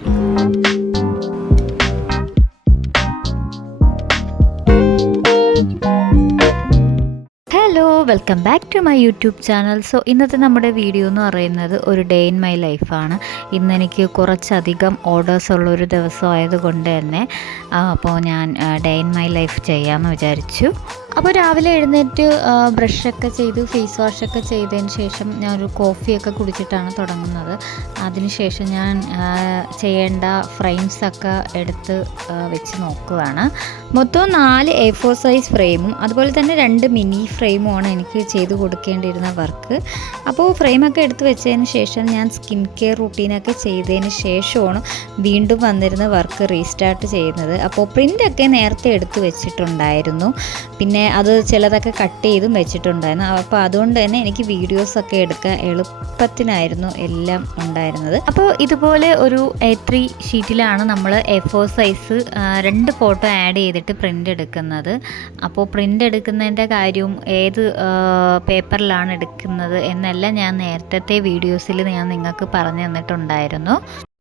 Hello, welcome back to my YouTube channel. So ഇന്നത്തെ നമ്മുടെ video എന്ന് പറയുന്നത് ഒരു ഡേ ഇൻ മൈ ലൈഫാണ്. ഇന്നെനിക്ക് കുറച്ചധികം ഓർഡേഴ്സ് ഉള്ളൊരു ദിവസമായതുകൊണ്ട് തന്നെ അപ്പോൾ ഞാൻ ഡേ ഇൻ മൈ ലൈഫ് ചെയ്യാമെന്ന് വിചാരിച്ചു. അപ്പോൾ രാവിലെ എഴുന്നേറ്റ് ബ്രഷൊക്കെ ചെയ്ത് ഫേസ് വാഷൊക്കെ ചെയ്തതിന് ശേഷം ഞാനൊരു കോഫിയൊക്കെ കുടിച്ചിട്ടാണ് തുടങ്ങുന്നത്. അതിനുശേഷം ഞാൻ ചെയ്യേണ്ട ഫ്രെയിംസൊക്കെ എടുത്ത് വെച്ച് നോക്കുകയാണ്. മൊത്തം 4 A4 സൈസ് ഫ്രെയിമും അതുപോലെ തന്നെ 2 മിനി ഫ്രെയിമുമാണ് എനിക്ക് ചെയ്ത് കൊടുക്കേണ്ടിയിരുന്ന വർക്ക്. അപ്പോൾ ഫ്രെയിമൊക്കെ എടുത്ത് വെച്ചതിന് ശേഷം ഞാൻ സ്കിൻ കെയർ റുട്ടീനൊക്കെ ചെയ്തതിന് ശേഷമാണ് വീണ്ടും വന്നിരുന്ന വർക്ക് റീസ്റ്റാർട്ട് ചെയ്യുന്നത്. അപ്പോൾ പ്രിൻ്റൊക്കെ നേരത്തെ എടുത്ത് വെച്ചിട്ടുണ്ടായിരുന്നു, പിന്നെ അത് ചിലതൊക്കെ കട്ട് ചെയ്തും വെച്ചിട്ടുണ്ടായിരുന്നു. അപ്പോൾ അതുകൊണ്ട് തന്നെ എനിക്ക് വീഡിയോസൊക്കെ എടുക്കാൻ എളുപ്പത്തിനായിരുന്നു എല്ലാം ഉണ്ടായിരുന്നത്. അപ്പോൾ ഇതുപോലെ ഒരു A3 ഷീറ്റിലാണ് നമ്മൾ A4 സൈസ് 2 ഫോട്ടോ ആഡ് ചെയ്തിട്ട് പ്രിൻ്റ് എടുക്കുന്നത്. അപ്പോൾ പ്രിൻ്റ് എടുക്കുന്നതിൻ്റെ കാര്യവും ഏത് പേപ്പറിലാണ് എടുക്കുന്നത് എന്നെല്ലാം ഞാൻ നേരത്തെ വീഡിയോസിൽ ഞാൻ നിങ്ങൾക്ക് പറഞ്ഞു തന്നിട്ടുണ്ടായിരുന്നു.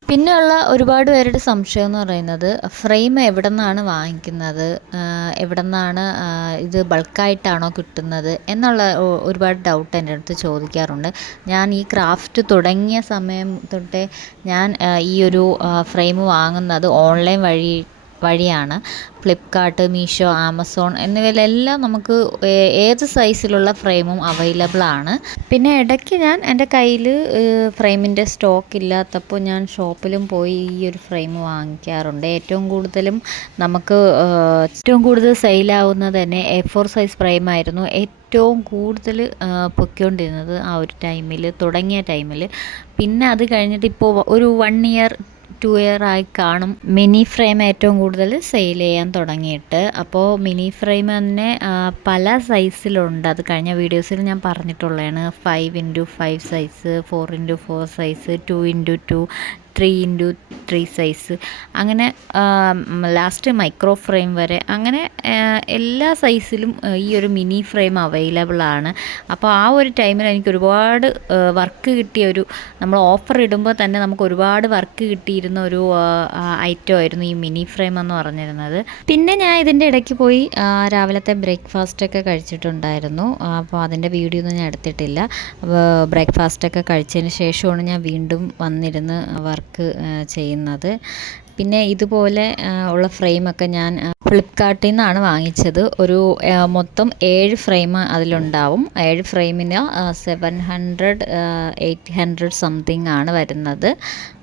പിന്നെയുള്ള ഒരുപാട് പേരുടെ സംശയം എന്ന് പറയുന്നത് ഫ്രെയിം എവിടെ നിന്നാണ് വാങ്ങിക്കുന്നത്, എവിടെ നിന്നാണ് ഇത് ബൾക്കായിട്ടാണോ കിട്ടുന്നത് എന്നുള്ള ഒരുപാട് ഡൗട്ട് എൻ്റെ അടുത്ത് ചോദിക്കാറുണ്ട്. ഞാൻ ഈ ക്രാഫ്റ്റ് തുടങ്ങിയ സമയം തൊട്ടേ ഞാൻ ഈ ഒരു ഫ്രെയിം വാങ്ങുന്നത് ഓൺലൈൻ വഴിയാണ്. ഫ്ലിപ്കാർട്ട്, മീഷോ, ആമസോൺ എന്നിവയിലെല്ലാം നമുക്ക് ഏത് സൈസിലുള്ള ഫ്രെയിമും അവൈലബിൾ ആണ്. പിന്നെ ഇടയ്ക്ക് ഞാൻ എൻ്റെ കയ്യിൽ ഫ്രെയിമിൻ്റെ സ്റ്റോക്ക് ഇല്ലാത്തപ്പോൾ ഞാൻ ഷോപ്പിലും പോയി ഈ ഒരു ഫ്രെയിം വാങ്ങിക്കാറുണ്ട്. ഏറ്റവും കൂടുതൽ സെയിലാവുന്നത് തന്നെ A4 സൈസ് ഫ്രെയിമായിരുന്നു. ഏറ്റവും കൂടുതൽ പൊയ്ക്കൊണ്ടിരുന്നത് ആ ഒരു തുടങ്ങിയ ടൈമിൽ. പിന്നെ അത് കഴിഞ്ഞിട്ട് ഇപ്പോൾ ഒരു 1 ഇയർ 2 ഇയർ ആയി കാണും മിനി ഫ്രെയിം ഏറ്റവും കൂടുതൽ സെയിൽ ചെയ്യാൻ തുടങ്ങിയിട്ട്. അപ്പോൾ മിനി ഫ്രെയിം തന്നെ പല സൈസിലുണ്ട്. അത് കഴിഞ്ഞ വീഡിയോസിൽ ഞാൻ പറഞ്ഞിട്ടുള്ളതാണ്. 5x5 size, 4x4 size, 2x2, 3x3 size, അങ്ങനെ ലാസ്റ്റ് മൈക്രോ ഫ്രെയിം വരെ, അങ്ങനെ എല്ലാ സൈസിലും ഈ ഒരു മിനി ഫ്രെയിം അവൈലബിൾ ആണ്. അപ്പോൾ ആ ഒരു ടൈമിൽ എനിക്ക് ഒരുപാട് വർക്ക് കിട്ടിയ നമ്മൾ ഓഫർ ഇടുമ്പോൾ തന്നെ നമുക്ക് ഒരുപാട് വർക്ക് കിട്ടിയിരുന്ന ഒരു ഐറ്റം ആയിരുന്നു ഈ മിനി ഫ്രെയിം എന്ന് പറഞ്ഞിരുന്നത്. പിന്നെ ഞാൻ ഇതിൻ്റെ ഇടയ്ക്ക് പോയി രാവിലത്തെ ബ്രേക്ക്ഫാസ്റ്റൊക്കെ കഴിച്ചിട്ടുണ്ടായിരുന്നു. അപ്പോൾ അതിൻ്റെ വീഡിയോ ഒന്നും ഞാൻ എടുത്തിട്ടില്ല. ബ്രേക്ക്ഫാസ്റ്റൊക്കെ കഴിച്ചതിന് ശേഷമാണ് ഞാൻ വീണ്ടും വന്നിരുന്ന് വർക്ക് ചെയ്യുന്നത്. പിന്നെ ഇതുപോലെ ഉള്ള ഫ്രെയിമൊക്കെ ഞാൻ ഫ്ലിപ്കാർട്ടിൽ നിന്നാണ് വാങ്ങിച്ചത്. ഒരു മൊത്തം 7 ഫ്രെയിം അതിലുണ്ടാവും. 7 ഫ്രെയിമിന് 700 800 സംതിങ് ആണ് വരുന്നത്.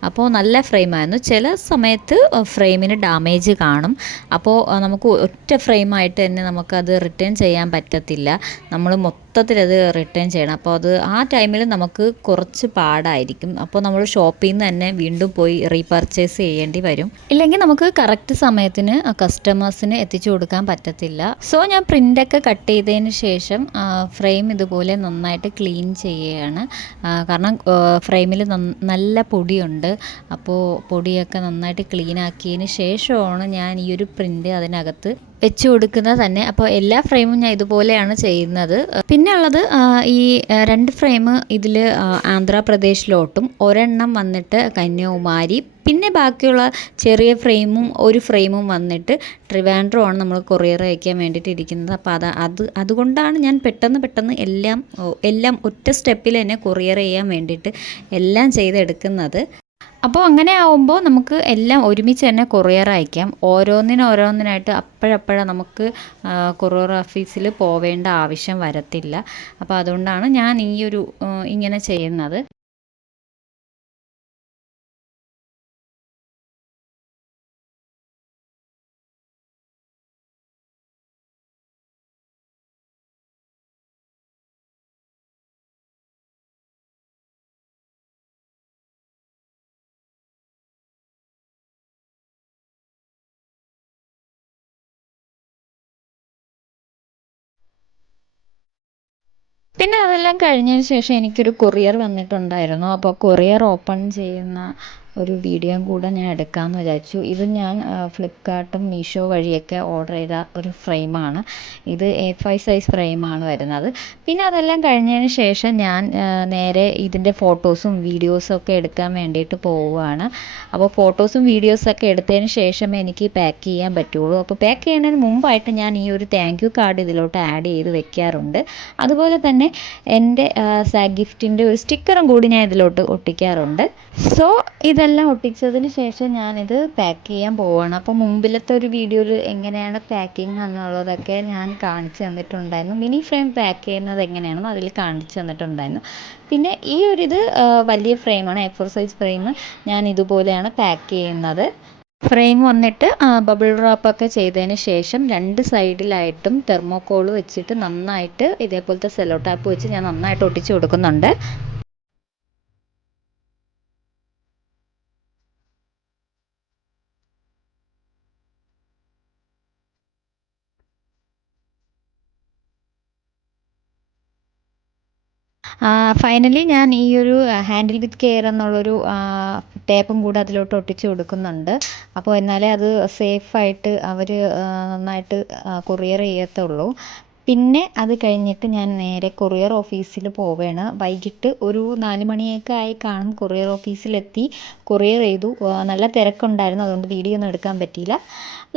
അപ്പോൾ നല്ല ഫ്രെയിമായിരുന്നു. ചില സമയത്ത് ഫ്രെയിമിന് ഡാമേജ് കാണും. അപ്പോൾ നമുക്ക് ഒറ്റ ഫ്രെയിമായിട്ട് തന്നെ നമുക്കത് റിട്ടേൺ ചെയ്യാൻ പറ്റത്തില്ല. നമ്മൾ മൊത്തത്തിലത് റിട്ടേൺ ചെയ്യണം. അപ്പോൾ അത് ആ ടൈമിൽ നമുക്ക് കുറച്ച് പാടായിരിക്കും. അപ്പോൾ നമ്മൾ ഷോപ്പിൽ നിന്ന് തന്നെ വീണ്ടും പോയി റീപർച്ചേസ് ചെയ്യേണ്ടി വരും. ഇല്ലെങ്കിൽ നമുക്ക് കറക്റ്റ് സമയത്തിന് കസ്റ്റമേഴ്സിന് എത്തിച്ചു കൊടുക്കാൻ പറ്റത്തില്ല. സോ ഞാൻ പ്രിൻ്റൊക്കെ കട്ട് ചെയ്തതിന് ശേഷം ഫ്രെയിം ഇതുപോലെ നന്നായിട്ട് ക്ലീൻ ചെയ്യുകയാണ്. കാരണം ഫ്രെയിമിൽ നല്ല പൊടിയുണ്ട്. അപ്പോൾ പൊടിയൊക്കെ നന്നായിട്ട് ക്ലീൻ ആക്കിയതിന് ശേഷമാണ് ഞാൻ ഈ ഒരു പ്രിൻ്റ് അതിനകത്ത് വെച്ച് കൊടുക്കുന്നത് തന്നെ. അപ്പോൾ എല്ലാ ഫ്രെയിമും ഞാൻ ഇതുപോലെയാണ് ചെയ്യുന്നത്. പിന്നെ ഉള്ളത് ഈ 2 ഫ്രെയിം ഇതിൽ ആന്ധ്രാപ്രദേശിലോട്ടും ഒരെണ്ണം വന്നിട്ട് കന്യാകുമാരി, പിന്നെ ബാക്കിയുള്ള ചെറിയ ഫ്രെയിമും ഒരു ഫ്രെയിമും വന്നിട്ട് ട്രിവാൻഡ്രമാണ് നമ്മൾ കൊറിയർ അയക്കാൻ വേണ്ടിയിട്ട് ഇരിക്കുന്നത്. അപ്പോൾ അതുകൊണ്ടാണ് ഞാൻ പെട്ടെന്ന് എല്ലാം ഒറ്റ സ്റ്റെപ്പിൽ തന്നെ കൊറിയർ ചെയ്യാൻ വേണ്ടിയിട്ട് എല്ലാം ചെയ്തെടുക്കുന്നത്. അപ്പോൾ അങ്ങനെ ആവുമ്പോൾ നമുക്ക് എല്ലാം ഒരുമിച്ച് തന്നെ കൊറിയർ അയക്കാം. ഓരോന്നിനായിട്ട് അപ്പോഴപ്പോഴാണ് നമുക്ക് കൊറിയർ ഓഫീസിൽ പോവേണ്ട ആവശ്യം വരത്തില്ല. അപ്പോൾ അതുകൊണ്ടാണ് ഞാൻ ഇങ്ങനെ ചെയ്യുന്നത്. പിന്നെ അതെല്ലാം കഴിഞ്ഞതിന് ശേഷം എനിക്കൊരു കൊറിയർ വന്നിട്ടുണ്ടായിരുന്നു. അപ്പോൾ കൊറിയർ ഓപ്പൺ ചെയ്യുന്ന ഒരു വീഡിയോയും കൂടെ ഞാൻ എടുക്കാമെന്ന് വിചാരിച്ചു. ഇത് ഞാൻ ഫ്ലിപ്കാർട്ടും മീഷോ വഴിയൊക്കെ ഓർഡർ ചെയ്ത ഒരു ഫ്രെയിമാണ്. ഇത് A5 സൈസ് ഫ്രെയിമാണ് വരുന്നത്. പിന്നെ അതെല്ലാം കഴിഞ്ഞതിന് ശേഷം ഞാൻ നേരെ ഇതിൻ്റെ ഫോട്ടോസും വീഡിയോസും ഒക്കെ എടുക്കാൻ വേണ്ടിയിട്ട് പോവുകയാണ്. അപ്പോൾ ഫോട്ടോസും വീഡിയോസൊക്കെ എടുത്തതിന് ശേഷമേ എനിക്ക് പാക്ക് ചെയ്യാൻ പറ്റുള്ളൂ. അപ്പോൾ പാക്ക് ചെയ്യുന്നതിന് മുമ്പായിട്ട് ഞാൻ ഈ ഒരു താങ്ക് യു കാർഡ് ഇതിലോട്ട് ആഡ് ചെയ്ത് വെക്കാറുണ്ട്. അതുപോലെ തന്നെ എൻ്റെ ഗിഫ്റ്റിൻ്റെ ഒരു സ്റ്റിക്കറും കൂടി ഞാൻ ഇതിലോട്ട് ഒട്ടിക്കാറുണ്ട്. സോ ഇതെല്ലാം ഒട്ടിച്ചതിന് ശേഷം ഞാനിത് പാക്ക് ചെയ്യാൻ പോവുകയാണ്. അപ്പോൾ മുമ്പിലത്തെ ഒരു വീഡിയോയിൽ എങ്ങനെയാണ് പാക്കിംഗ് എന്നുള്ളതൊക്കെ ഞാൻ കാണിച്ചു തന്നിട്ടുണ്ടായിരുന്നു. മിനി ഫ്രെയിം പാക്ക് ചെയ്യുന്നത് എങ്ങനെയാണെന്ന് അതിൽ കാണിച്ചു തന്നിട്ടുണ്ടായിരുന്നു. പിന്നെ ഈ ഒരിത് വലിയ ഫ്രെയിമാണ്, A4 സൈസ് ഫ്രെയിം. ഞാൻ ഇതുപോലെയാണ് പാക്ക് ചെയ്യുന്നത്. ഫ്രെയിം വന്നിട്ട് ബബിൾ റാപ്പൊക്കെ ചെയ്തതിന് ശേഷം 2 സൈഡിലായിട്ടും തെർമോക്കോൾ വെച്ചിട്ട് നന്നായിട്ട് ഇതേപോലത്തെ സെല്ലോ ടാപ്പ് വെച്ച് ഞാൻ നന്നായിട്ട് ഒട്ടിച്ച് കൊടുക്കുന്നുണ്ട്. ഫൈനലി ഞാൻ ഈ ഒരു ഹാൻഡിൽ വിത്ത് കെയർ എന്നുള്ളൊരു ടേപ്പും കൂടെ അതിലോട്ട് ഒട്ടിച്ച് കൊടുക്കുന്നുണ്ട്. അപ്പോൾ എന്നാലേ അത് സേഫായിട്ട് അവർ നന്നായിട്ട് കൊറിയർ ചെയ്യത്തുള്ളൂ. പിന്നെ അത് കഴിഞ്ഞിട്ട് ഞാൻ നേരെ കൊറിയർ ഓഫീസിൽ പോവുകയാണ്. വൈകിട്ട് ഒരു 4 മണിയൊക്കെ ആയി കാണും. കൊറിയർ ഓഫീസിലെത്തി കൊറിയർ ചെയ്തു. നല്ല തിരക്കുണ്ടായിരുന്നു, അതുകൊണ്ട് വീഡിയോ ഒന്നും എടുക്കാൻ പറ്റിയില്ല.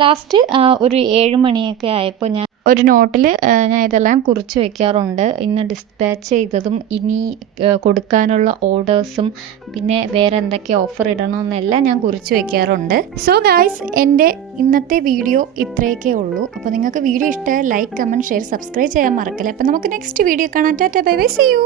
ലാസ്റ്റ് ഒരു 7 മണിയൊക്കെ ആയപ്പോൾ ഞാൻ ഒരു നോട്ടിൽ ഞാൻ ഇതെല്ലാം കുറിച്ച് വെക്കാറുണ്ട്. ഇന്ന് ഡിസ്പാച്ച് ചെയ്തതും ഇനി കൊടുക്കാനുള്ള ഓർഡേഴ്സും പിന്നെ വേറെ എന്തൊക്കെ ഓഫർ ഇടണമെന്നെല്ലാം ഞാൻ കുറിച്ച് വെക്കാറുണ്ട്. സോ ഗായ്സ്, എൻ്റെ ഇന്നത്തെ വീഡിയോ ഇത്രയൊക്കെ ഉള്ളൂ. അപ്പോൾ നിങ്ങൾക്ക് വീഡിയോ ഇഷ്ടമായ ലൈക്ക്, കമൻറ്റ്, ഷെയർ, സബ്സ്ക്രൈബ് ചെയ്യാൻ മറക്കല്ലേ. അപ്പോൾ നമുക്ക് നെക്സ്റ്റ് വീഡിയോ കാണാം. Tata, bye bye, see U.